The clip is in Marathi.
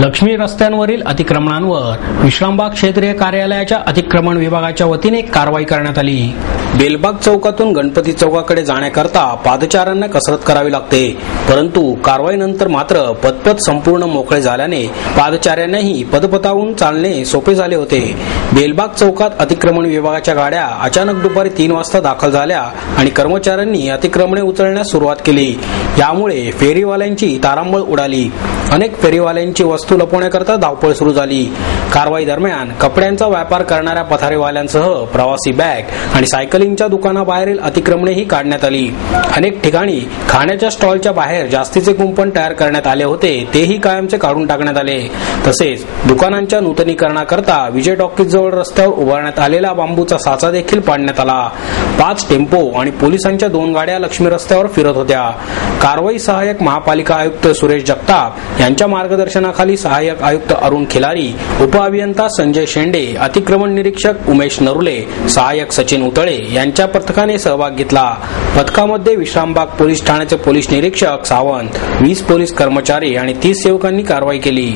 लक्ष्मी रस्त्यांवरील अतिक्रमणांवर विश्रामबाग क्षेत्रीय कार्यालयाच्या अतिक्रमण विभागाच्या वतीने कारवाई करण्यात आली। बेलबाग चौकातून गणपती चौकाकडे जाण्याकरता पादचाऱ्यांना कसरत करावी लागते, परंतु कारवाईनंतर मात्र पदपथ संपूर्ण मोकळे झाल्याने पादचाऱ्यांनाही पदपथावरून चालणे सोपे झाले होते। बेलबाग चौकात अतिक्रमण विभागाच्या गाड्या अचानक दुपारी 3 वाजता दाखल झाल्या आणि कर्मचाऱ्यांनी अतिक्रमणे उचलण्यास सुरुवात केली। यामुळे फेरीवाल्यांची तारांबळ उडाली। अनेक फेरीवाल्यांची वस्तू लपवण्याकरता धावपळ सुरू झाली। कारवाई दरम्यान कपड्यांचा व्यापार करणाऱ्या पथारीवाल्यांसह प्रवासी बॅग आणि सायकलिंगच्या दुकानाबाहेरील अतिक्रमणेही काढण्यात आली। अनेक ठिकाणी खाण्याच्या स्टॉलच्या बाहेर जास्तीचे कुंपण तयार करण्यात आले होते, तेही कायमचे काढून टाकण्यात आले। तसेच दुकानांच्या नूतनीकरणाकरता विजय टॉकीज जवळ रस्त्यावर उभारण्यात आलेला बांबूचा साचा देखील पाडण्यात आला। 5 टेम्पो आणि पोलिसांच्या 2 गाड्या लक्ष्मी रस्त्यावर फिरत होत्या। कारवाई सहाय्यक महापालिका आयुक्त सुरेश जगताप यांच्या मार्गदर्शनाखाली सहाय्यक आयुक्त अरुण खिलारी, उपअभियंता संजय शेंडे, अतिक्रमण निरीक्षक उमेश नरुले, सहाय्यक सचिन उतळे यांच्या पथकाने सहभाग घेतला। पथकामध्ये विश्रामबाग पोलीस ठाण्याचे पोलीस निरीक्षक सावंत, 20 पोलीस कर्मचारी आणि 30 सेवकांनी कारवाई केली।